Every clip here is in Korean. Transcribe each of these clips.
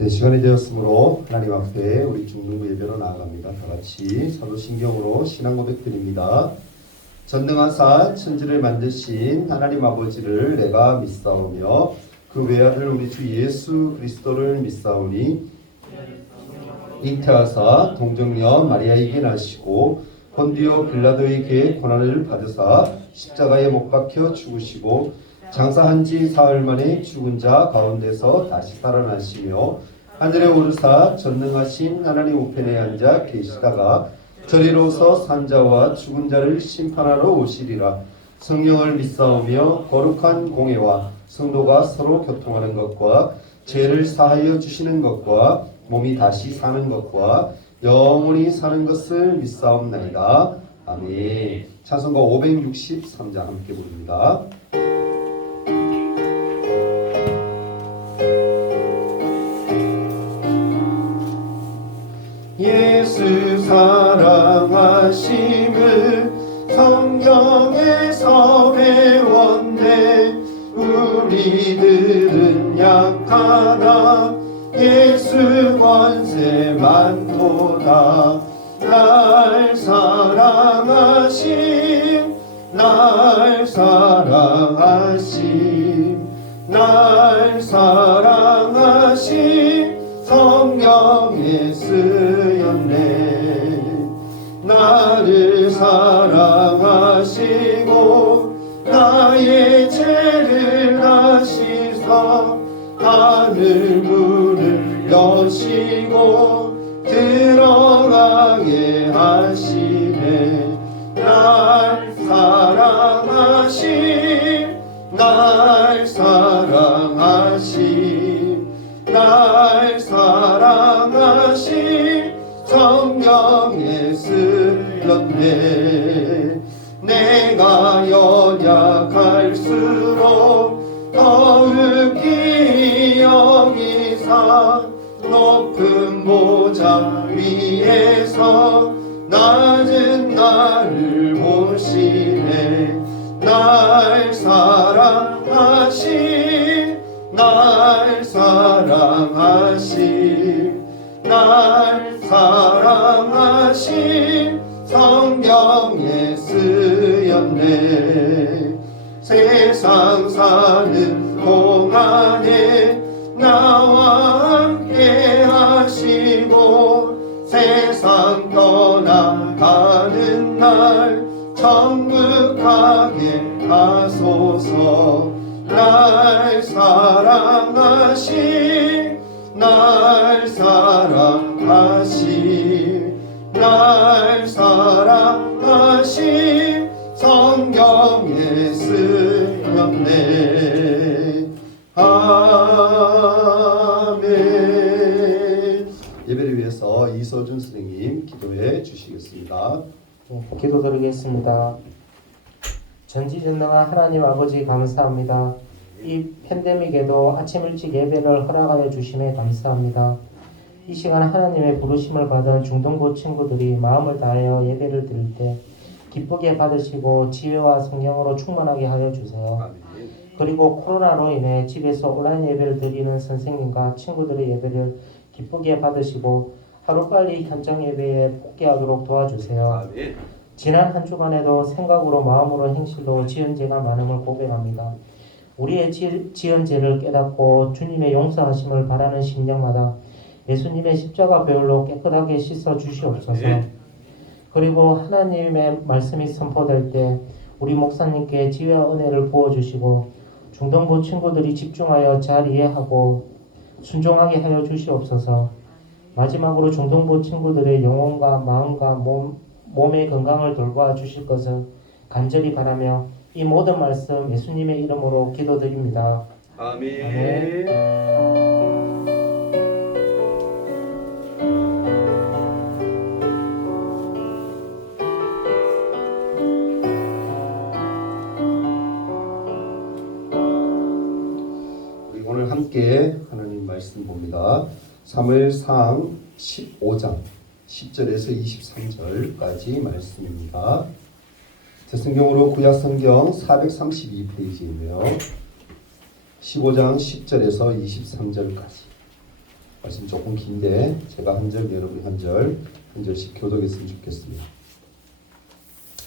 네, 시간이 되었으므로 하나님 앞에 우리 중등부 예배로 나아갑니다. 다 같이 사도신경으로 신앙 고백 드립니다. 전능하사 천지를 만드신 하나님 아버지를 내가 믿사오며 그 외아들 우리 주 예수 그리스도를 믿사오니 잉태하사 동정녀 마리아에게 나시고 본디오 빌라도에게 고난을 받으사 십자가에 못 박혀 죽으시고 장사한 지 사흘 만에 죽은 자 가운데서 다시 살아나시며 하늘에 오르사 전능하신 하나님 우편에 앉아 계시다가 저리로서 산자와 죽은 자를 심판하러 오시리라. 성령을 믿사오며 거룩한 공회와 성도가 서로 교통하는 것과 죄를 사하여 주시는 것과 몸이 다시 사는 것과 영원히 사는 것을 믿사옵나이다. 아멘. 찬송가 563장 함께 부릅니다. 예수 사랑하심을 성경에서 배웠네. 우리들은 약하다. 예수 권세 많도다. 날 사랑하심, 날 사랑하심, 날 사랑하심 성경에 쓰였네. 나를 사랑하시고 나의 죄를 아시사 하늘 문을 여시고 들어가게 하시네. 날 사랑하심, 날 사랑하심, 날 사랑하심 성경에 쓰였네. 내가 연약할수록 더욱이 여기사 높은 보좌 위에서 낮은 나를 보시네. 날 사랑하심, 날 사랑하심, 날 사랑하심 성경에 쓰였네. 세상 사는 동안에 나와 함께 하시고 세상 떠나가는 날 천국 가게 하소서. 날 사랑하심, 날 사랑하심, 날 사랑하심 성경에 쓰였네. 아멘. 예배를 위해서 이서준 선생님 기도해 주시겠습니다. 기도드리겠습니다. 전지전능한 하나님 아버지 감사합니다. 이 팬데믹에도 아침 일찍 예배를 허락하여 주심에 감사합니다. 이 시간 하나님의 부르심을 받은 중등부 친구들이 마음을 다하여 예배를 드릴 때 기쁘게 받으시고 지혜와 성령으로 충만하게 하여 주세요. 그리고 코로나로 인해 집에서 온라인 예배를 드리는 선생님과 친구들의 예배를 기쁘게 받으시고 하루빨리 현장 예배에 복귀하도록 도와주세요. 지난 한 주간에도 생각으로 마음으로 행실로 지은 죄가 많음을 고백합니다. 우리의 지은 죄를 깨닫고 주님의 용서하심을 바라는 심령마다 예수님의 십자가 보혈로 깨끗하게 씻어 주시옵소서. 그리고 하나님의 말씀이 선포될 때 우리 목사님께 지혜와 은혜를 부어주시고 중등부 친구들이 집중하여 잘 이해하고 순종하게 하여 주시옵소서. 마지막으로 중등부 친구들의 영혼과 마음과 몸의 건강을 돌봐 주실 것을 간절히 바라며 이 모든 말씀 예수님의 이름으로 기도드립니다. 아멘. 아멘. 우리 오늘 함께 하나님 말씀 봅니다. 사무엘상 15장 10절에서 23절까지 말씀입니다. 새성경으로 구약성경 432페이지이며 15장 10절에서 23절까지 말씀 조금 긴데 제가 한 절, 여러분이 한 절씩 교독했으면 좋겠습니다.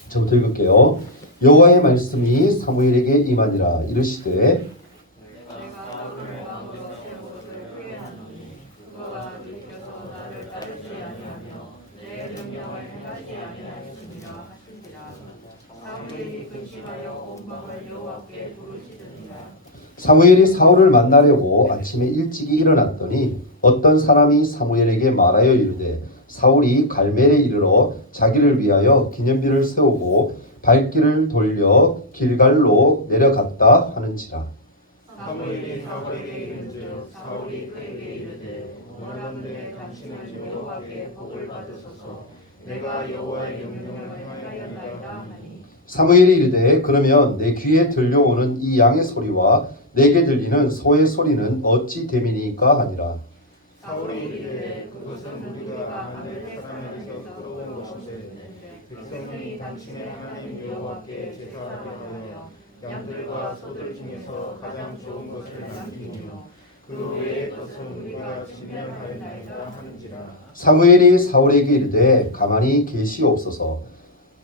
저부터 읽을게요. 여호와의 말씀이 사무엘에게 임하니라. 이르시되 사무엘이 사울을 만나려고 아침에 일찍이 일어났더니 어떤 사람이 사무엘에게 말하여 이르되 사울이 갈멜에 이르러 자기를 위하여 기념비를 세우고 발길을 돌려 길갈로 내려갔다 하는지라. 사무엘이 사울에게 이른즉 사울이 그에게 이르되 원하건대 당신은 여호와께 복을 받으소서. 내가 여호와의 명령을 행하였나이다 하니. 사무엘이 이르되 그러면 내 귀에 들려오는 이 양의 소리와 내게 들리는 소의 소리는 어찌 됨이니까 하니라. 사울이 이르되 그것은 우리가 아멜렉 사람에게서 끌어온 것인데 백성이 당신의 하나님 여호와께 제사하게 하여 양들과 소들 중에서 가장 좋은 것을 남기며 그 외의 것은 우리가 진멸하였나이다 하는지라. 사무엘이 사울에게 이르되 가만히 계시옵소서.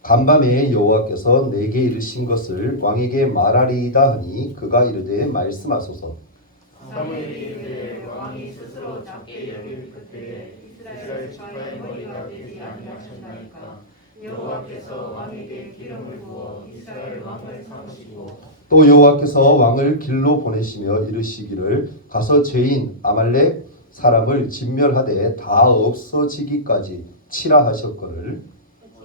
간밤에 여호와께서 내게 이르신 것을 왕에게 말하리이다 하니 그가 이르되 말씀하소서. 사무엘이 이르되 왕이 스스로 작게 여길 그때에 이스라엘 지파의 머리가 되지 아니하셨나이까. 여호와께서 왕에게 기름을 부어 이스라엘 왕을 삼으시고 또 여호와께서 왕을 길로 보내시며 이르시기를 가서 죄인 아말렉 사람을 진멸하되 다 없어지기까지 치라 하셨거늘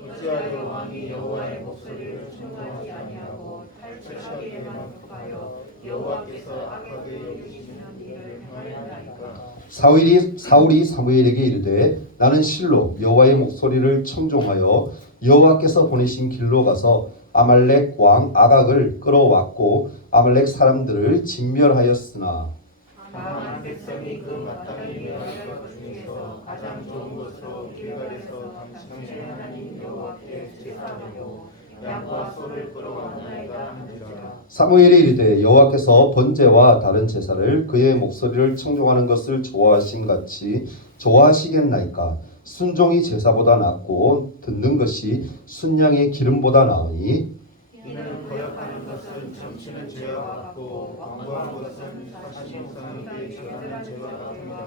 어찌하여 왕이 여호와의 목소리를 청하지 아니하고 탈취하기에만 급하여 여호와께서 악하게 여기시는 일을 행하였나이까. 사울이 사무엘에게 이르되 나는 실로 여호와의 목소리를 청종하여 여호와께서 보내신 길로 가서 아말렉 왕 아각을 끌어왔고 아말렉 사람들을 진멸하였으나 다만 백성이 그 마땅히 멸할 것 중에서 가장 좋은 것으로 길갈에서 당신의 하나님 여호와께 제사하려고 양과 소를 끌어왔나이다 하니라. 사무엘이 이르되 여호와께서 번제와 다른 제사를 그의 목소리를 청종하는 것을 좋아하신 같이 좋아하시겠나이까. 순종이 제사보다 낫고 듣는 것이 순양의 기름보다 나으니 이는 거역하는 것은 점치는 죄와 같고 완고한 것은 사심 사람에게 절하는 죄와 같습니다.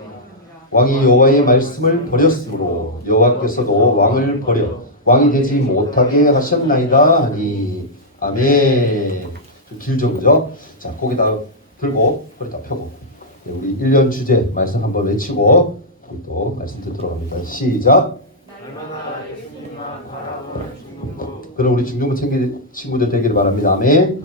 왕이 여호와의 말씀을 버렸으므로 여호와께서도 왕을 버려 왕이 되지 못하게 하셨나이다 하니. 아멘. 좀 길죠, 그죠? 자, 거기다 들고 허리 다 펴고 우리 1년 주제 말씀 한번 외치고 우리 또 말씀 듣도록 합니다. 시작. 날마다 예수님만 바라보는 중동부. 그럼 우리 중등부 친구들 되기를 바랍니다. 아멘.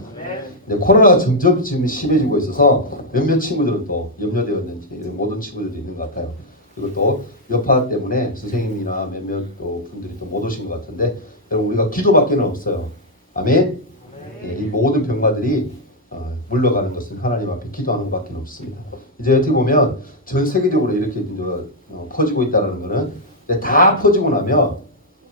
네, 코로나가 점점 지금 심해지고 있어서 몇몇 친구들은 또 염려되었는지 이런 모든 친구들도 있는 것 같아요. 그리고 또 여파 때문에 선생님이나 몇몇 또 분들이 또 못 오신 것 같은데 여러분 우리가 기도밖에는 없어요. 아멘. 네, 이 모든 병마들이 물러가는 것은 하나님 앞에 기도하는 것밖에 없습니다. 이제 어떻게 보면 전 세계적으로 이렇게 이제 퍼지고 있다는 것은 다 퍼지고 나면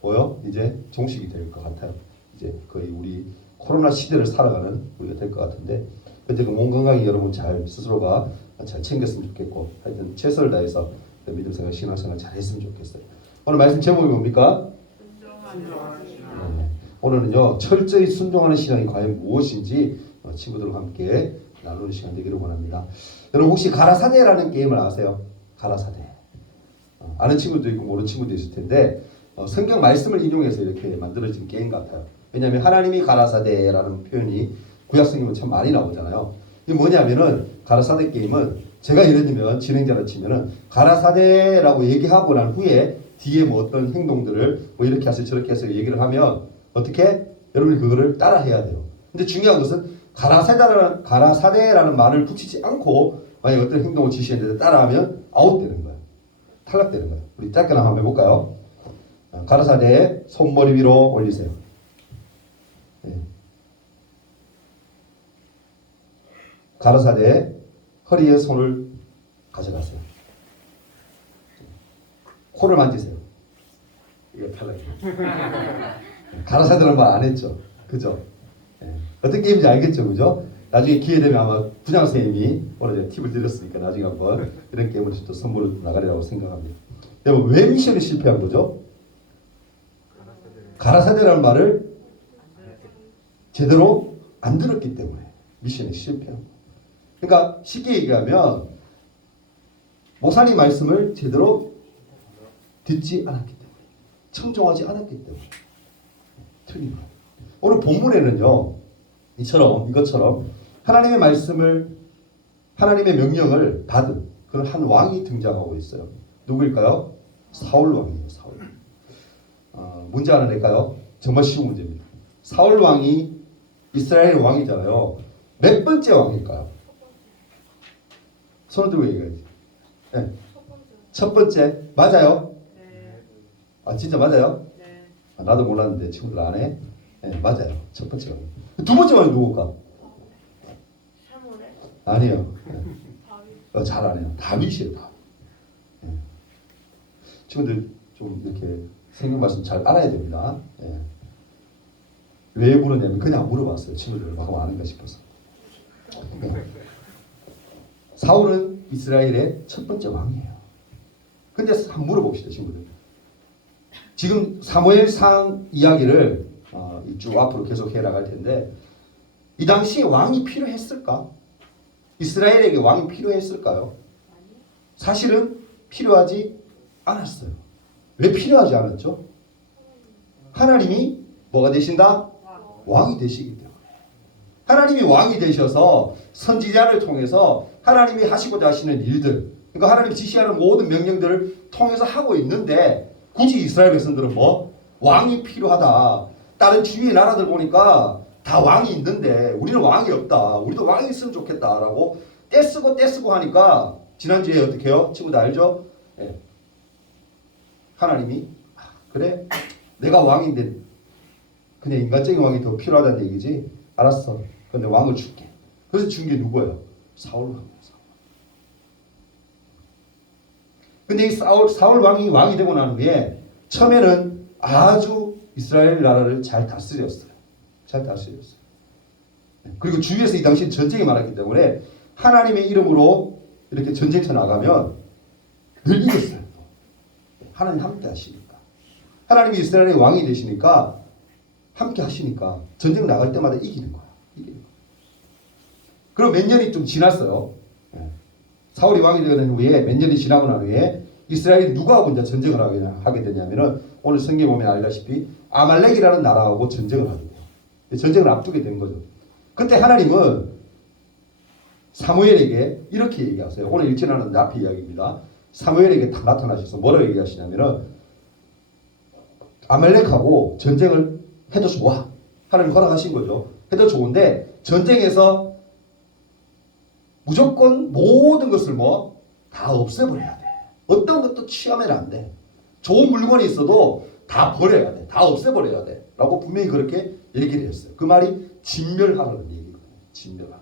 뭐요? 이제 종식이 될 것 같아요. 이제 거의 우리 코로나 시대를 살아가는 우리가 될 것 같은데 그때 그 몸 건강히 여러분 잘 스스로가 잘 챙겼으면 좋겠고 하여튼 최선을 다해서 믿음 생활 신앙생활 잘 했으면 좋겠어요. 오늘 말씀 제목이 뭡니까? 네. 오늘은요 철저히 순종하는 신앙이 과연 무엇인지 친구들과 함께 나누는 시간 되기를 원합니다. 여러분 혹시 가라사대라는 게임을 아세요? 가라사대. 아는 친구도 있고 모르는 친구도 있을 텐데 성경 말씀을 인용해서 이렇게 만들어진 게임 같아요. 왜냐하면 하나님이 가라사대라는 표현이 구약 성경은 참 많이 나오잖아요. 이게 뭐냐면은 가라사대 게임은 제가 예를 들면 진행자를 치면은 가라사대라고 얘기하고 난 후에 뒤에 뭐 어떤 행동들을 뭐 이렇게 하세요 저렇게 해서 얘기를 하면 어떻게 여러분이 그거를 따라 해야 돼요. 근데 중요한 것은 가라사대라는 말을 붙이지 않고 만약 어떤 행동을 지시했는데 따라하면 아웃되는 거예요. 탈락되는 거예요. 우리 짧게 한번 해볼까요? 가라사대 손머리 위로 올리세요. 네. 가라사대 허리에 손을 가져가세요. 코를 만지세요. 이거 탈락이에요. 가라사대는 말 안 했죠. 그죠? 네. 어떤 게임인지 알겠죠, 그죠? 나중에 기회 되면 아마 부장 선생님이 오늘 제가 팁을 드렸으니까 나중에 한번 이런 게임을 또 선물을 나가리라고 생각합니다. 여러분 왜 미션이 실패한 거죠? 가라사대라는 말을 제대로 안 들었기 때문에 미션이 실패한 거예요. 그러니까 쉽게 얘기하면 목사님 말씀을 제대로 듣지 않았기 때문에 청종하지 않았기 때문에 틀린 거예요. 오늘 본문에는요 이것처럼 하나님의 말씀을 하나님의 명령을 받은 그런 한 왕이 등장하고 있어요. 누구일까요? 사울 왕이에요. 사울. 문제 하나 낼까요? 정말 쉬운 문제입니다. 사울 왕이 이스라엘 왕이잖아요. 몇 번째 왕일까요? 손을 들고 얘기해야지. 네. 첫 번째. 맞아요? 네. 아 진짜 맞아요? 네. 나도 몰랐는데 친구들 안 해? 네, 맞아요. 첫 번째 왕. 두 번째 왕이 누굴까? 사물에 아니에요. 바위. 잘 안 해요. 다윗이에요. 다윗. 네. 친구들 좀 이렇게 성경 말씀 잘 알아야 됩니다. 네. 왜 물었냐면 그냥 물어봤어요. 친구들 하고 아는가 싶어서. 네. 사울은 이스라엘의 첫 번째 왕이에요. 근데 한번 물어봅시다, 친구들. 지금 사무엘상 이야기를 쭉 앞으로 계속 해나갈 텐데 이 당시에 왕이 필요했을까? 이스라엘에게 왕이 필요했을까요? 사실은 필요하지 않았어요. 왜 필요하지 않았죠? 하나님이 뭐가 되신다? 왕이 되시기 때문에. 하나님이 왕이 되셔서 선지자를 통해서 하나님이 하시고자 하시는 일들, 그러니까 하나님이 지시하는 모든 명령들을 통해서 하고 있는데 굳이 이스라엘 백성들은 뭐? 왕이 필요하다. 다른 주위의 나라들 보니까 다 왕이 있는데 우리는 왕이 없다. 우리도 왕이 있으면 좋겠다라고 떼쓰고 하니까 지난주에 어떻게 해요? 친구들 알죠? 네. 하나님이 그래? 내가 왕인데 그냥 인간적인 왕이 더 필요하다는 얘기지? 알았어. 근데 왕을 줄게. 그래서 준 게 누구예요? 사울 왕이에요. 근데 이 사울 왕이 되고 난 후에 처음에는 아주 이스라엘 나라를 잘 다스렸어요. 잘 다스렸어요. 그리고 주위에서 이 당시 전쟁이 많았기 때문에 하나님의 이름으로 이렇게 전쟁터 나가면 늘 이겼어요. 하나님 함께 하시니까. 하나님이 이스라엘의 왕이 되시니까 함께 하시니까 전쟁 나갈 때마다 이기는 거야. 이기는 거야. 그럼 몇 년이 좀 지났어요. 사울이 왕이 되는 후에 몇 년이 지나고 난 후에 이스라엘이 누구하고 이제 전쟁을 하게 되냐면은 오늘 성경에 보면 알다시피 아말렉이라는 나라하고 전쟁을 하게 돼요. 전쟁을 앞두게 된 거죠. 그때 하나님은 사무엘에게 이렇게 얘기하세요. 오늘 읽지 않았는데 앞에 이야기입니다. 사무엘에게 딱 나타나셔서 뭐라고 얘기하시냐면은 아말렉하고 전쟁을 해도 좋아. 하나님 허락하신 거죠. 해도 좋은데 전쟁에서 무조건 모든 것을 뭐 다 없애버려야 돼. 어떤 것도 취하면 안 돼. 좋은 물건이 있어도 다 버려야 돼. 다 없애버려야 돼. 라고 분명히 그렇게 얘기를 했어요. 그 말이 진멸하라는 얘기거든요. 진멸하라.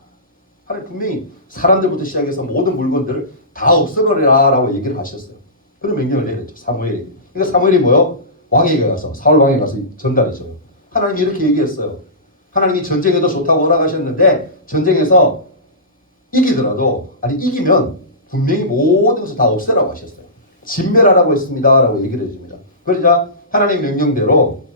하나님 분명히 사람들부터 시작해서 모든 물건들을 다 없애버려라 라고 얘기를 하셨어요. 그런 명령을 내렸죠. 사무엘에게. 그러니까 사무엘이 뭐요? 왕에게 가서 사울 왕에게 가서 전달해줘요. 하나님이 이렇게 얘기했어요. 하나님이 전쟁에도 좋다고 허락하셨는데 전쟁에서 이기더라도 아니 이기면 분명히 모든 것을 다 없애라고 하셨어요. 진멸하라고 했습니다. 라고 얘기를 해줍니다. 그러자 하나님의 명령대로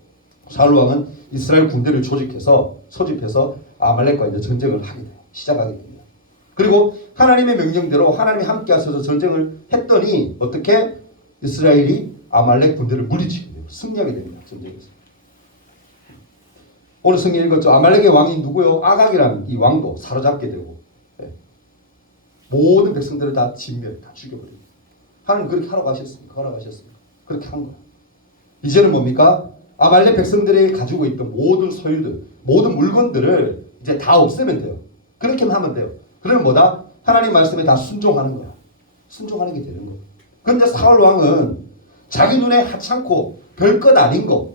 사울 왕은 이스라엘 군대를 소집해서 아말렉과 이제 전쟁을 하게 돼요. 시작하게 됩니다. 그리고 하나님의 명령대로 하나님이 함께 하셔서 전쟁을 했더니 어떻게 이스라엘이 아말렉 군대를 물리치게 돼요. 승리하게 됩니다. 전쟁에서. 오늘 성경 읽었죠. 아말렉의 왕이 누구요? 아각이라는 이 왕도 사로잡게 되고 모든 백성들을 다 진멸, 다 죽여버립니다. 하나님 그렇게 하라고 하셨습니까? 허락하셨습니까? 그렇게 한 거예요. 이제는 뭡니까? 아말렉 백성들이 가지고 있던 모든 소유들, 모든 물건들을 이제 다 없애면 돼요. 그렇게만 하면 돼요. 그러면 뭐다? 하나님 말씀에 다 순종하는 거야. 순종하는 게 되는 거예요. 그런데 사울 왕은 자기 눈에 하찮고 별것 아닌 거,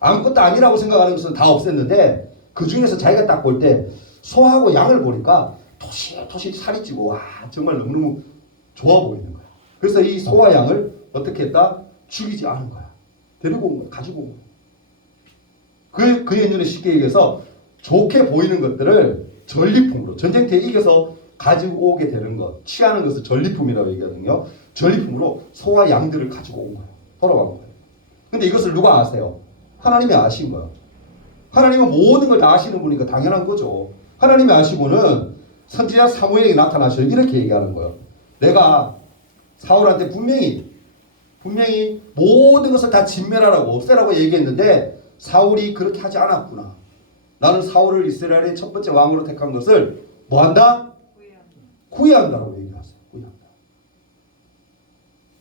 아무것도 아니라고 생각하는 것은 다 없앴는데 그 중에서 자기가 딱 볼 때 소하고 양을 보니까 토시 살이 찌고 와 정말 너무너무 좋아 보이는 거야. 그래서 이 소와 양을 어떻게 했다? 죽이지 않은 거야. 데리고 온 거야. 가지고 온 거야. 그의 눈에 쉽게 얘기해서 좋게 보이는 것들을 전리품으로 전쟁터에 이겨서 가지고 오게 되는 것, 취하는 것을 전리품이라고 얘기하거든요. 전리품으로 소와 양들을 가지고 온 거예요. 돌아간 거예요. 근데 이것을 누가 아세요? 하나님이 아신 거예요. 하나님은 모든 걸 다 아시는 분이니까 당연한 거죠. 하나님이 아시고는 선지자 사무엘에게 나타나셔 이렇게 얘기하는 거예요. 내가 사울한테 분명히 모든 것을 다 진멸하라고 없애라고 얘기했는데 사울이 그렇게 하지 않았구나. 나는 사울을 이스라엘의 첫 번째 왕으로 택한 것을 뭐한다? 후회한다라고 얘기하세요. 후회한다.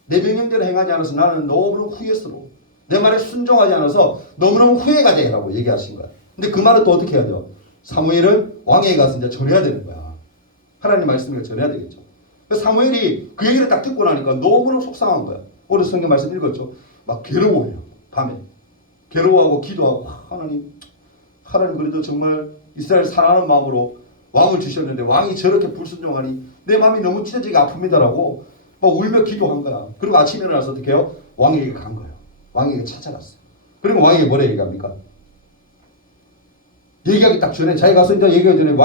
내 명령대로 행하지 않아서 나는 너무너무 후회스러워. 내 말에 순종하지 않아서 너무너무 후회가 되라고 얘기하신 거야. 근데 그 말을 또 어떻게 해야 돼요? 사무엘은 왕에게 가서 이제 전해야 되는 거야. 하나님 말씀을 전해야 되겠죠. 사무엘이 그 얘기를 딱 듣고 나니까 너무너무 속상한 거야. 오늘 성경 말씀 읽었죠. 막 괴로워해요. 밤에. 괴로워하고 기도하고 하나님 그래도 정말 이스라엘 사랑하는 마음으로 왕을 주셨는데 왕이 저렇게 불순종하니 내 마음이 너무 찢어지게 아픕니다라고 막 울며 기도한 거야. 그리고 아침에 일어나서 어떻게 해요? 왕에게 간 거예요. 왕에게 찾아갔어. 그리고 왕에게 뭐라 얘기합니까? 얘기하기 딱 전에 자기가 가서 이제 얘기하기 전에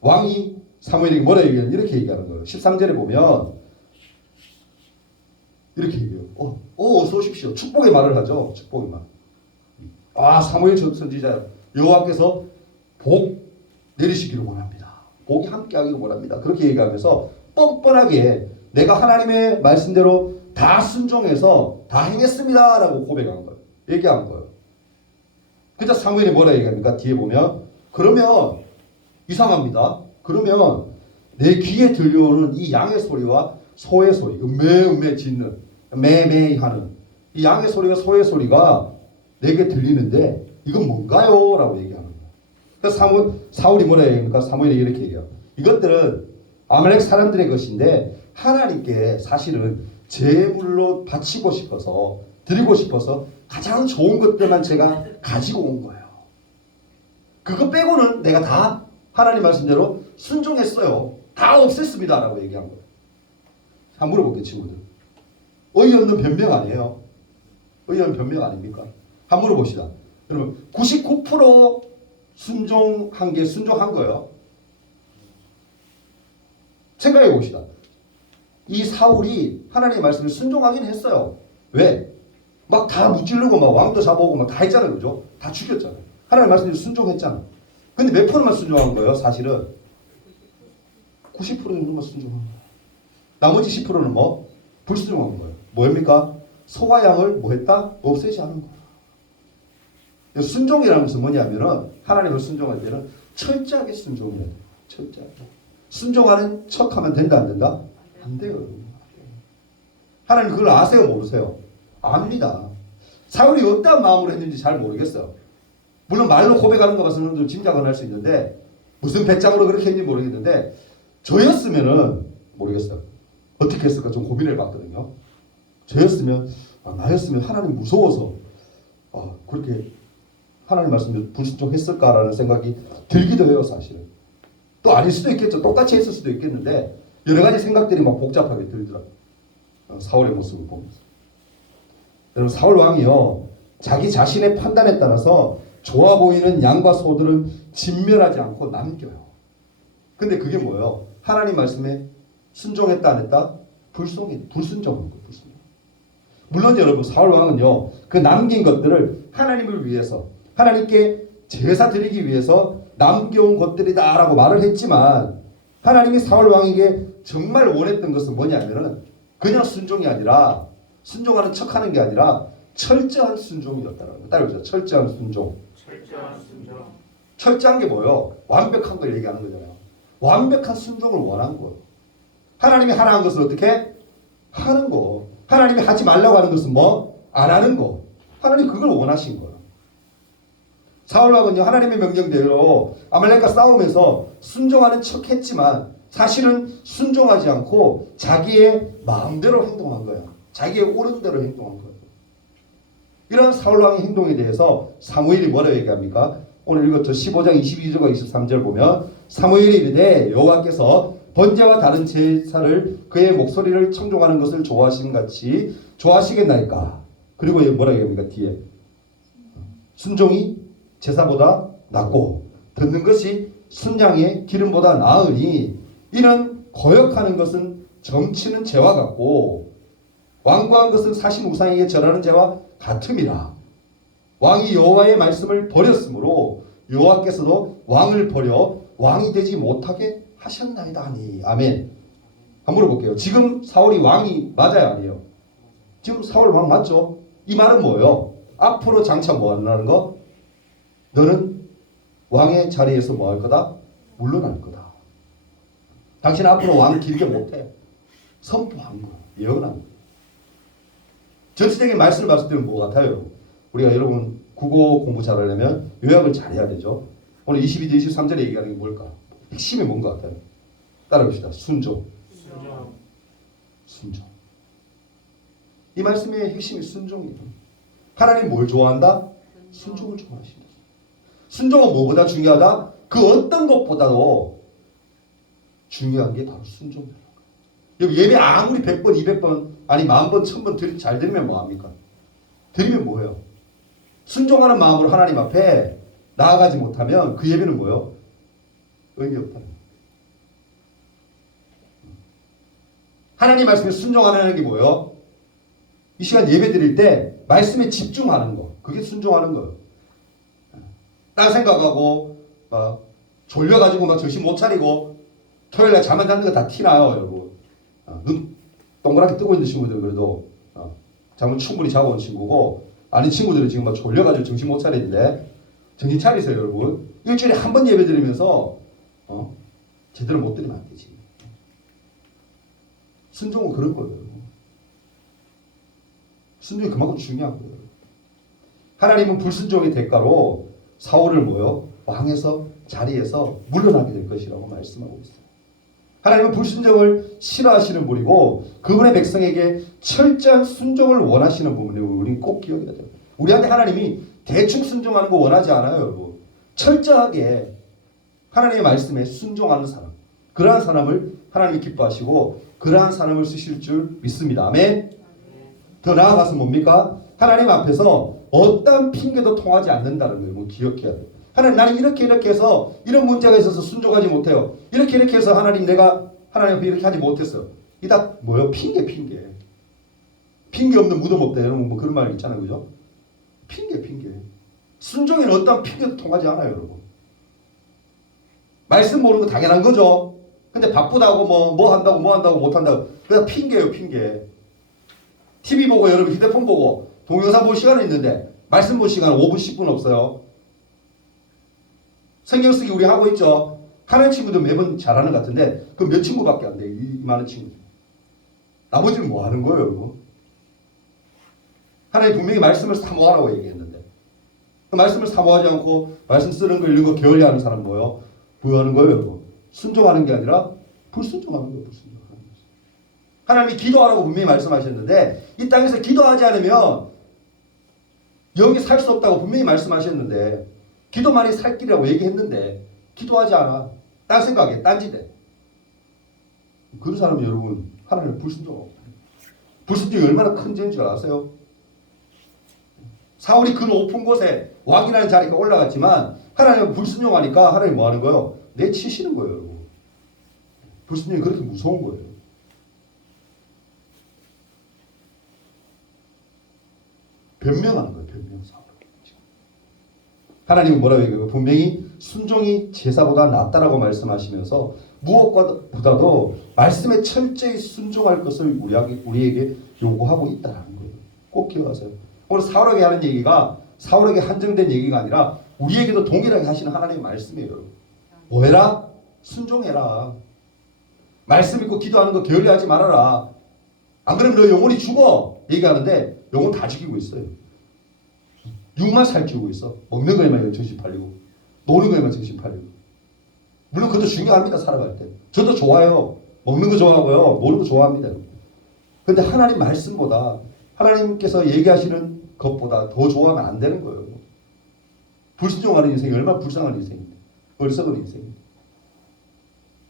왕이 사무엘에게 뭐라 얘기하냐 이렇게 얘기하는 거예요. 13절에 보면 이렇게 얘기해요. 어서 오십시오. 축복의 말을 하죠. 축복의 말. 사무엘 선지자 여호와께서 복 내리시기를 원합니다. 복이 함께하기를 원합니다. 그렇게 얘기하면서 뻔뻔하게 내가 하나님의 말씀대로 다 순종해서 다 행했습니다 라고 고백한 거예요. 얘기한 거예요. 그래서 사무엘이 뭐라 얘기합니까? 뒤에 보면 그러면 이상합니다. 그러면 내 귀에 들려오는 이 양의 소리와 소의 소리, 음메 짖는 매매 하는 이 양의 소리와 소의 소리가 내게 들리는데 이건 뭔가요? 라고 얘기하는 거예요. 그래서 사울이 뭐라 얘기합니까? 사무엘이 이렇게 얘기해요. 이것들은 아말렉 사람들의 것인데 하나님께 사실은 제물로 바치고 싶어서 드리고 싶어서 가장 좋은 것들만 제가 가지고 온 거예요. 그거 빼고는 내가 다 하나님 말씀대로 순종했어요. 다 없앴습니다. 라고 얘기한 거예요. 한번 물어볼게요, 친구들. 어이없는 변명 아니에요? 어이없는 변명 아닙니까? 한번 물어봅시다. 여러분, 99% 순종한 게 순종한 거예요. 생각해 봅시다. 이 사울이 하나님의 말씀을 순종하긴 했어요. 왜? 막 다 무찌르고 막 왕도 잡아오고 막 다 했잖아요. 그죠? 다 죽였잖아요. 하나님의 말씀을 순종했잖아. 근데 몇 프로만 순종한 거예요? 사실은 90% 정도만 순종한 거예요. 나머지 10%는 뭐? 불순종한 거예요. 뭐입니까? 소와 양을 뭐 했다? 없애지 않은 거예요. 순종이라는 것은 뭐냐면은 하나님을 순종할 때는 철저하게 순종해야 돼요. 철저하게. 순종하는 척하면 된다 안 된다? 안 돼요. 하나님 그걸 아세요? 모르세요? 압니다. 사울이 어떤 마음으로 했는지 잘 모르겠어요. 물론 말로 고백하는 거 봐서는 짐작은 할 수 있는데 무슨 배짱으로 그렇게 했는지 모르겠는데 저였으면은 모르겠어요. 어떻게 했을까 좀 고민을 해봤거든요. 저였으면 나였으면 하나님 무서워서 그렇게 하나님 말씀에 불순종했을까라는 생각이 들기도 해요. 사실은. 또 아닐 수도 있겠죠. 똑같이 했을 수도 있겠는데 여러 가지 생각들이 막 복잡하게 들더라고요. 사울의 모습을 보면서. 여러분 사울 왕이요. 자기 자신의 판단에 따라서 좋아 보이는 양과 소들은 진멸하지 않고 남겨요. 근데 그게 뭐예요? 하나님 말씀에 순종했다 안 했다? 불순종한 거예요. 불순종. 물론 여러분 사울 왕은요. 그 남긴 것들을 하나님을 위해서 하나님께 제사 드리기 위해서 남겨온 것들이다 라고 말을 했지만 하나님이 사울 왕에게 정말 원했던 것은 뭐냐면은 그냥 순종이 아니라 순종하는 척하는 게 아니라 철저한 순종이었다는 거예요. 따라해보세요. 철저한 순종. 철저한 순종. 철저한 게 뭐예요? 완벽한 걸 얘기하는 거잖아요. 완벽한 순종을 원한 거예요. 하나님이 하라 한 것은 어떻게? 하는 거. 하나님이 하지 말라고 하는 것은 뭐? 안 하는 거. 하나님 그걸 원하신 거예요. 사울왕은요 하나님의 명령대로 아말렉과 싸우면서 순종하는 척 했지만 사실은 순종하지 않고 자기의 마음대로 행동한 거예요. 자기의 옳은 대로 행동한 거예요. 이런 사울왕의 행동에 대해서 사무엘이 뭐라고 얘기합니까? 오늘 읽었죠. 15장 22절과 23절 보면 사무엘이 이르되 여호와께서 번제와 다른 제사를 그의 목소리를 청종하는 것을 좋아하시는 같이 좋아하시겠나이까. 그리고 뭐라고 얘기합니까? 뒤에 순종이 제사보다 낫고 듣는 것이 순양의 기름보다 나으니 이는 거역하는 것은 정치는 죄와 같고 완고한 것은 사신 우상에게 절하는 죄와 같음이라. 왕이 여호와의 말씀을 버렸으므로 여호와께서도 왕을 버려 왕이 되지 못하게 하셨나이다 하니. 아멘. 한번 물어볼게요. 지금 사울이 왕이 맞아요, 아니에요? 지금 사울 왕 맞죠? 이 말은 뭐예요? 앞으로 장차 뭐 한다는 거? 너는 왕의 자리에서 뭐 할 거다? 물러날 거다. 당신은 앞으로 왕 길게 못해. 선포한 거, 예언한 거. 전체적인 말씀을 봤을 때는 뭐 같아요? 우리가 여러분 국어 공부 잘하려면 요약을 잘해야 되죠. 오늘 22절 23절에 얘기하는 게 뭘까? 핵심이 뭔 것 같아요? 따라봅시다. 순종. 순종. 이 말씀의 핵심이 순종이에요. 하나님 뭘 좋아한다? 순종을 좋아하신다. 순종은 뭐보다 중요하다? 그 어떤 것보다도 중요한 게 바로 순종이에요. 예배 아무리 100번, 200번, 아니 10,000번, 1000번 잘 드리면 뭐합니까? 드리면 뭐예요? 순종하는 마음으로 하나님 앞에 나아가지 못하면 그 예배는 뭐예요? 의미 없다는 거예요. 하나님 말씀에 순종하는 게 뭐예요? 이 시간 예배 드릴 때 말씀에 집중하는 거. 그게 순종하는 거예요. 딴 생각하고 졸려가지고 막 정신 못 차리고 토요일날 잠 안 자는 거 다 티나요, 여러분. 눈 동그랗게 뜨고 있는 친구들은 그래도 잠을 충분히 자고 온 친구고, 아닌 친구들은 지금 막 졸려가지고 정신 못 차리는데 정신 차리세요, 여러분. 일주일에 한 번 예배 드리면서 제대로 못 드리면 안 되지. 순종은 그런 거예요. 순종이 그만큼 중요한 거예요. 하나님은 불순종의 대가로 사울을 뭐요? 왕에서 자리에서 물러나게 될 것이라고 말씀하고 있어요. 하나님은 불순종을 싫어하시는 분이고 그분의 백성에게 철저한 순종을 원하시는 분이에요. 우리는 꼭 기억해야 돼요. 우리한테 하나님이 대충 순종하는 거 원하지 않아요, 여러분. 철저하게 하나님의 말씀에 순종하는 사람, 그러한 사람을 하나님이 기뻐하시고 그러한 사람을 쓰실 줄 믿습니다. 아멘. 더 나아가서 뭡니까? 하나님 앞에서 어떤 핑계도 통하지 않는다는 걸 뭐 기억해야 돼요. 하나님, 나는 이렇게 해서 이런 문제가 있어서 순종하지 못해요. 이렇게 해서 하나님, 내가 하나님 앞에 이렇게 하지 못했어요. 이 다 뭐예요? 핑계. 핑계 없는 무덤 없다. 여러분 뭐 그런 말 있잖아요, 그죠? 핑계. 순종에는 어떤 핑계도 통하지 않아요, 여러분. 말씀 모르는 거 당연한 거죠. 근데 바쁘다고 뭐 한다고 못 한다고 그냥 핑계예요, 핑계. TV 보고 여러분 휴대폰 보고 동영상 볼 시간은 있는데 말씀 볼 시간은 5분 10분 없어요. 성경 쓰기 우리 하고 있죠. 하는 친구들 매번 잘하는 것 같은데 그 몇 친구밖에 안 돼. 이 많은 친구들. 나머지는 뭐 하는 거예요, 여러분? 하나님 분명히 말씀을 사모하라고 얘기했는데 그 말씀을 사모하지 않고 말씀 쓰는 거 읽는 거 게을리하는 사람 뭐예요? 뭐 하는 거예요, 여러분? 순종하는 게 아니라 불순종하는 거예요. 불순종하는 거예요. 하나님이 기도하라고 분명히 말씀하셨는데 이 땅에서 기도하지 않으면 여기 살 수 없다고 분명히 말씀하셨는데 기도만이 살 길이라고 얘기했는데 기도하지 않아. 딴 생각에 딴짓해. 그런 사람이 여러분 하나님을 불순종하고 불순종이 얼마나 큰 죄인 줄 아세요? 사울이 그 높은 곳에 왕이라는 자리가 올라갔지만 하나님은 불순종하니까 하나님 뭐 하는 거예요? 내치시는 거예요, 여러분. 불순종이 그렇게 무서운 거예요. 변명하는 거예요, 변명. 하나님은 뭐라고 얘기해요? 분명히 순종이 제사보다 낫다라고 말씀하시면서 무엇보다도 말씀에 철저히 순종할 것을 우리에게 요구하고 있다는 거예요. 꼭 기억하세요. 오늘 사울에게 하는 얘기가 사울에게 한정된 얘기가 아니라 우리에게도 동일하게 하시는 하나님의 말씀이에요. 뭐 해라? 순종해라. 말씀 읽고 기도하는 거 게을리하지 말아라. 안 그러면 너 영혼이 죽어. 얘기하는데 영혼 다 죽이고 있어요. 육만 살찌우고 있어. 먹는 거에만 정신 팔리고 노는 거에만 정신 팔리고. 물론 그것도 중요합니다. 살아갈 때. 저도 좋아요. 먹는 거 좋아하고요. 노는 거 좋아합니다. 근데 하나님 말씀보다 하나님께서 얘기하시는 것보다 더 좋아하면 안 되는 거예요. 불순종하는 인생이 얼마나 불쌍한 인생입니다. 어리석은 인생입니다.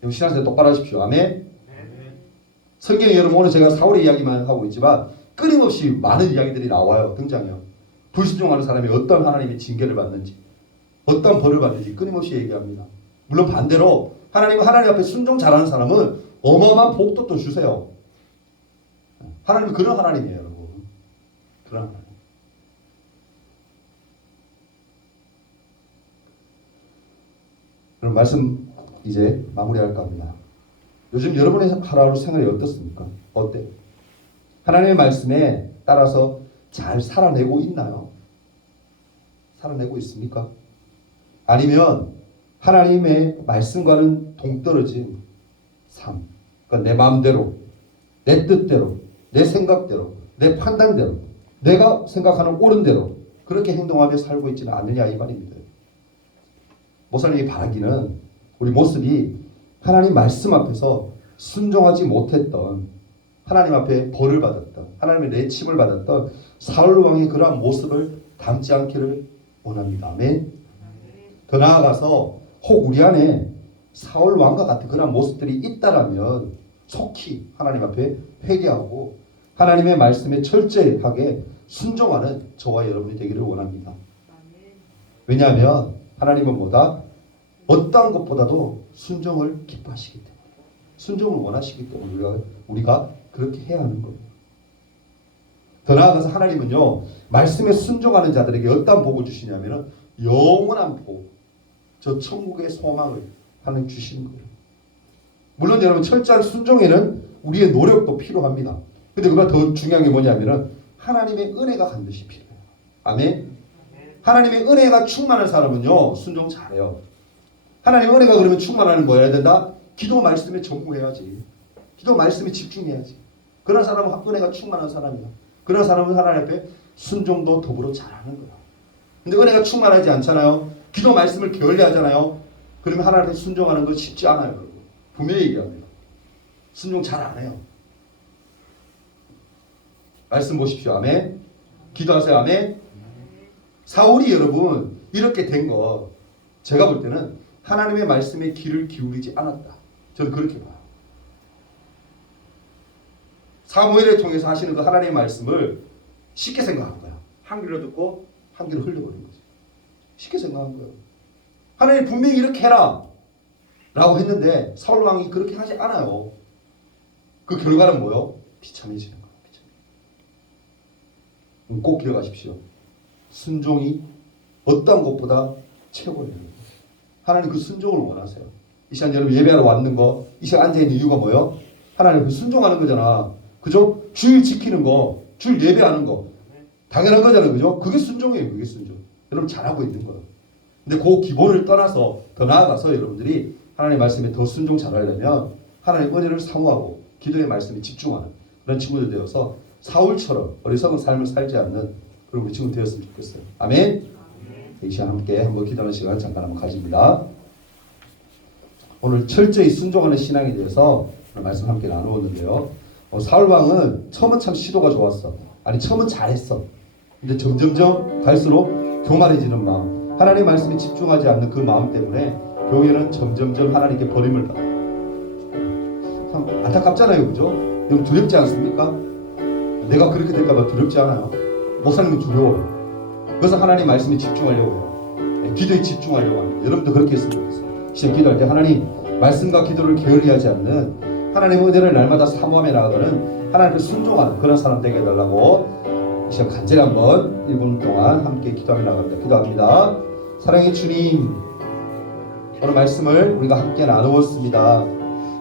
신앙생활 똑바로 하십시오. 아멘. 성경에 여러분 오늘 제가 사울의 이야기만 하고 있지만 끊임없이 많은 이야기들이 나와요. 등장해요. 불순종하는 사람이 어떤 하나님의 징계를 받는지 어떤 벌을 받는지 끊임없이 얘기합니다. 물론 반대로 하나님 앞에 순종 잘하는 사람은 어마어마한 복도 또 주세요. 하나님은 그런 하나님이에요, 여러분. 그런 하나님. 그럼 말씀 이제 마무리할까 합니다. 요즘 여러분의 하루하루 생활이 어떻습니까? 어때? 하나님의 말씀에 따라서 잘 살아내고 있나요? 살아내고 있습니까? 아니면 하나님의 말씀과는 동떨어진 삶, 그러니까 내 마음대로, 내 뜻대로, 내 생각대로, 내 판단대로, 내가 생각하는 옳은 대로 그렇게 행동하며 살고 있지는 않느냐 이 말입니다. 목사님이 바라기는 우리 모습이 하나님 말씀 앞에서 순종하지 못했던, 하나님 앞에 벌을 받았던, 하나님의 내침을 받았던 사울 왕의 그러한 모습을 담지 않기를 원합니다. 아멘. 더 나아가서 혹 우리 안에 사울 왕과 같은 그런 모습들이 있다라면 속히 하나님 앞에 회개하고 하나님의 말씀에 철저하게 순종하는 저와 여러분이 되기를 원합니다. 왜냐하면 하나님은 뭐다? 어떠한 것보다도 순종을 기뻐하시기 때문에, 순종을 원하시기 때문에 우리가 그렇게 해야 하는 거예요. 더 나아가서 하나님은요, 말씀에 순종하는 자들에게 어떤 복을 주시냐면 영원한 복, 저 천국의 소망을 하나님 주시는 거예요. 물론 여러분 철저한 순종에는 우리의 노력도 필요합니다. 근데 그보다 더 중요한 게 뭐냐면 하나님의 은혜가 반드시 필요해요. 아멘. 하나님의 은혜가 충만한 사람은요 순종 잘해요. 하나님의 은혜가 그러면 충만하는 뭐 해야 된다? 기도 말씀에 전무해야지. 기도 말씀에 집중해야지. 그런 사람은 은혜가 충만한 사람이야. 그런 사람은 하나님 앞에 순종도 더불어 잘하는 거야. 근데 은혜가 충만하지 않잖아요. 기도 말씀을 게을리하잖아요. 그러면 하나님 앞에 순종하는 거 쉽지 않아요. 여러분. 분명히 얘기합니다. 순종 잘 안 해요. 말씀 보십시오. 아멘. 기도하세요. 아멘. 사울이 여러분 이렇게 된 거 제가 볼 때는 하나님의 말씀에 귀를 기울이지 않았다. 저는 그렇게 봐요. 사무엘을 통해서 하시는 그 하나님의 말씀을 쉽게 생각한 거야. 한 귀로 듣고 한 귀로 흘려버린 거지. 쉽게 생각한 거예요. 하나님 분명히 이렇게 해라 라고 했는데 사울 왕이 그렇게 하지 않아요. 그 결과는 뭐예요? 비참해지는 거예요. 꼭 기억하십시오. 순종이 어떤 것보다 최고예요. 하나님 그 순종을 원하세요. 이 시간 여러분 예배하러 왔는 거, 이 시간 앉아있는 이유가 뭐예요? 하나님 그 순종하는 거잖아. 그죠? 주일 지키는 거, 주일 예배하는 거 당연한 거잖아요. 그죠? 그게 순종이에요. 그게 순종. 여러분 잘하고 있는 거예요. 근데 그 기본을 떠나서 더 나아가서 여러분들이 하나님의 말씀에 더 순종 잘하려면 하나님의 은혜를 사모하고 기도의 말씀에 집중하는 그런 친구들 되어서 사울처럼 어리석은 삶을 살지 않는 그런 우리 친구 되었으면 좋겠어요. 아멘. 이 시간 함께 한번 기도하는 시간 잠깐 한번 가집니다. 오늘 철저히 순종하는 신앙에 대해서 말씀 함께 나누었는데요. 사울 왕은 처음은 참 시도가 좋았어. 아니 처음은 잘했어. 근데 점점점 갈수록 교만해지는 마음, 하나님의 말씀에 집중하지 않는 그 마음 때문에 교회는 점점점 하나님께 버림을 받아요. 참 안타깝잖아요. 그죠? 여러분 두렵지 않습니까? 내가 그렇게 될까봐 두렵지 않아요. 목사님은 두려워요. 그래서 하나님 말씀에 집중하려고 해요. 기도에 집중하려고 합니다. 여러분도 그렇게 했으면 좋겠어요. 시작 기도할 때 하나님 말씀과 기도를 게을리하지 않는 하나님의 은혜를 날마다 사모하며 나아가는 하나님을 순종하는 그런 사람 되게 해달라고 이 시간 간절히 한번 1분 동안 함께 기도하며 나갑니다. 기도합니다. 사랑의 주님, 오늘 말씀을 우리가 함께 나누었습니다.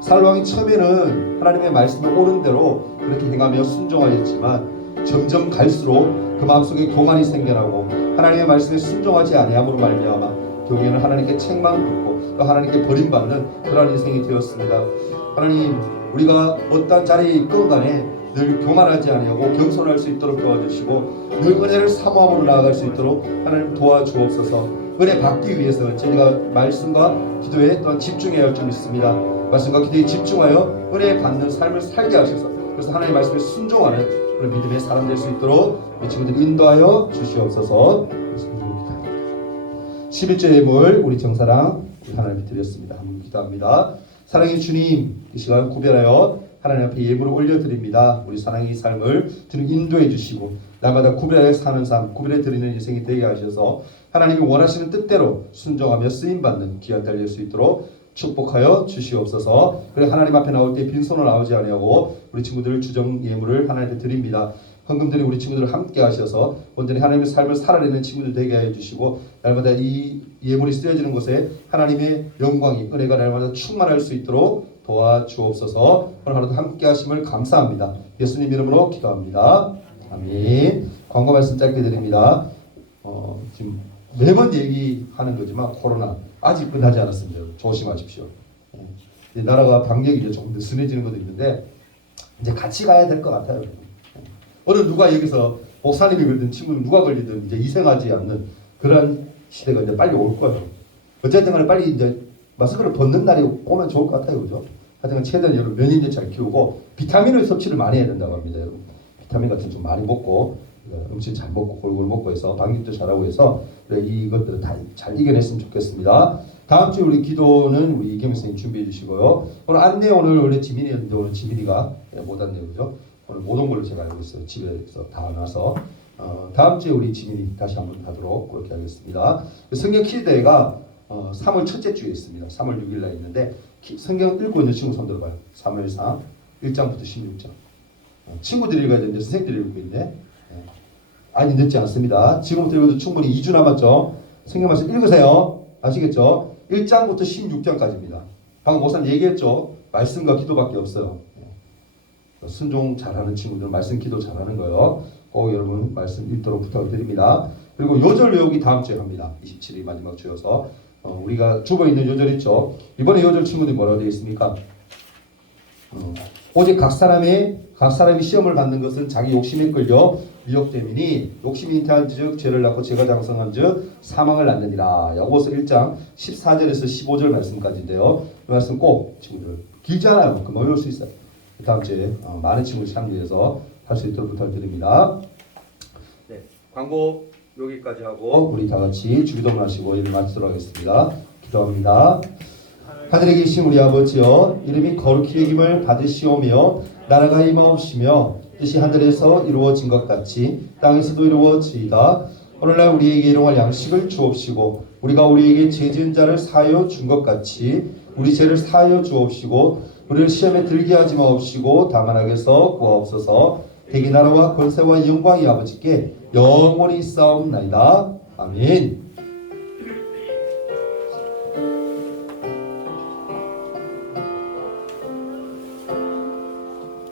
사울왕이 처음에는 하나님의 말씀을 옳은 대로 그렇게 행하며 순종하였지만 점점 갈수록 그 마음속에 교만이 생겨나고 하나님의 말씀에 순종하지 아니함으로 말미암아 결국에는 하나님께 책망받고 또 하나님께 버림받는 그런 인생이 되었습니다. 하나님, 우리가 어떤 자리에 있건 간에 늘 교만하지 아니하고 겸손할 수 있도록 도와주시고 늘 은혜를 사모함으로 나아갈 수 있도록 하나님 도와주옵소서. 은혜 받기 위해서는 저희가 말씀과 기도에 또한 집중해야 할 점이 있습니다. 말씀과 기도에 집중하여 은혜 받는 삶을 살게 하셔서 그래서 하나님의 말씀에 순종하는 그런 믿음의 사람 될 수 있도록 우리 친구들 인도하여 주시옵소서. 11조 예물 우리 정사랑 하나님께 드렸습니다. 한번 기도합니다. 사랑의 주님, 이 시간 구별하여 하나님 앞에 예물을 올려드립니다. 우리 사랑의 삶을 주님 인도해 주시고 날마다 구별하여 사는 삶, 구별해 드리는 인생이 되게 하셔서 하나님이 원하시는 뜻대로 순종하며 쓰임받는 귀한 딸 될 수 있도록 축복하여 주시옵소서. 그래 하나님 앞에 나올 때 빈손으로 나오지 아니하고 우리 친구들 주정 예물을 하나님께 드립니다. 헌금들이 우리 친구들을 함께 하셔서 온전히 하나님의 삶을 살아내는 친구들 되게 하여 주시고 날마다 이 예물이 쓰여지는 곳에 하나님의 영광이 은혜가 날마다 충만할 수 있도록 도와주옵소서. 오늘 하루도 함께 하심을 감사합니다. 예수님 이름으로 기도합니다. 아멘. 광고 말씀 짧게 드립니다. 지금 매번 얘기하는 거지만 코로나 아직 끝나지 않았습니다. 조심하십시오. 나라가 방역이 이제 조금 느슨해지는 것도 있는데 이제 같이 가야 될 것 같아요. 어느 누가 여기서 목사님이 걸리든 친구는 누가 걸리든 이제 희생하지 않는 그런 시대가 이제 빨리 올 거예요. 어쨌든 간에 빨리 이제 마스크를 벗는 날이 오면 좋을 것 같아요. 그죠? 하여튼 최대한 여러분 면역력 잘 키우고 비타민을 섭취를 많이 해야 된다고 합니다. 여러분. 비타민 같은 좀 많이 먹고 음식 잘 먹고 골고루 먹고 해서 방역도 잘하고 해서 이것들을 다 잘 이겨냈으면 좋겠습니다. 다음 주에 우리 기도는 우리 이경민 선생님 준비해 주시고요. 오늘 안내 오늘 원래 지민이었는데 오늘 지민이가 못 왔네요. 그죠? 오늘 못 온 걸로 제가 알고 있어요. 집에서 다 나서 다음 주에 우리 지민이 다시 한번 하도록 그렇게 하겠습니다. 성경 키대회가 3월 첫째 주에 있습니다. 3월 6일 날 있는데 성경 읽고 있는 친구 손 들어봐요. 3월상 1장부터 16장. 친구들이 읽어야 되는데 선생님들이 읽고 있네. 아니 늦지 않습니다. 지금부터 읽어도 충분히 2주 남았죠. 성경 말씀 읽으세요. 아시겠죠? 1장부터 16장까지입니다. 방금 목사님 얘기했죠. 말씀과 기도밖에 없어요. 순종 잘하는 친구들 말씀 기도 잘하는 거요. 꼭 여러분 말씀 읽도록 부탁드립니다. 그리고 요절 외우기 다음 주에 합니다. 27일 마지막 주여서 우리가 주보에 있는 요절 있죠. 이번에 요절 친구들이 뭐라고 되어 있습니까? 오직 각 사람이 시험을 받는 것은 자기 욕심에 끌려 미혹됨이니 욕심이 잉태한즉 죄를 낳고 죄가 장성한즉 사망을 낳느니라. 야고보서 1장 14절에서 15절 말씀까지인데요. 이 말씀 꼭 친구들 길지 않아요. 금방 외울 수 있어요. 다음 주에 많은 친구들 참여해서 할 수 있도록 부탁드립니다. 네, 광고 여기까지 하고 우리 다 같이 주기도문 하시고 예배 마치도록 하겠습니다. 기도합니다. 하늘에 계신 우리 아버지여, 이름이 거룩히 여김을 받으시오며 나라가 임하옵시며 뜻이 하늘에서 이루어진 것 같이 땅에서도 이루어지이다. 오늘날 우리에게 일용할 양식을 주옵시고 우리가 우리에게 죄 지은 자를 사하여 준 것 같이 우리 죄를 사하여 주옵시고 우리를 시험에 들게 하지 마옵시고 다만 악에서 구하옵소서. 대기 나라와 권세와 영광이 아버지께 영원히 있사옵나이다. 아멘.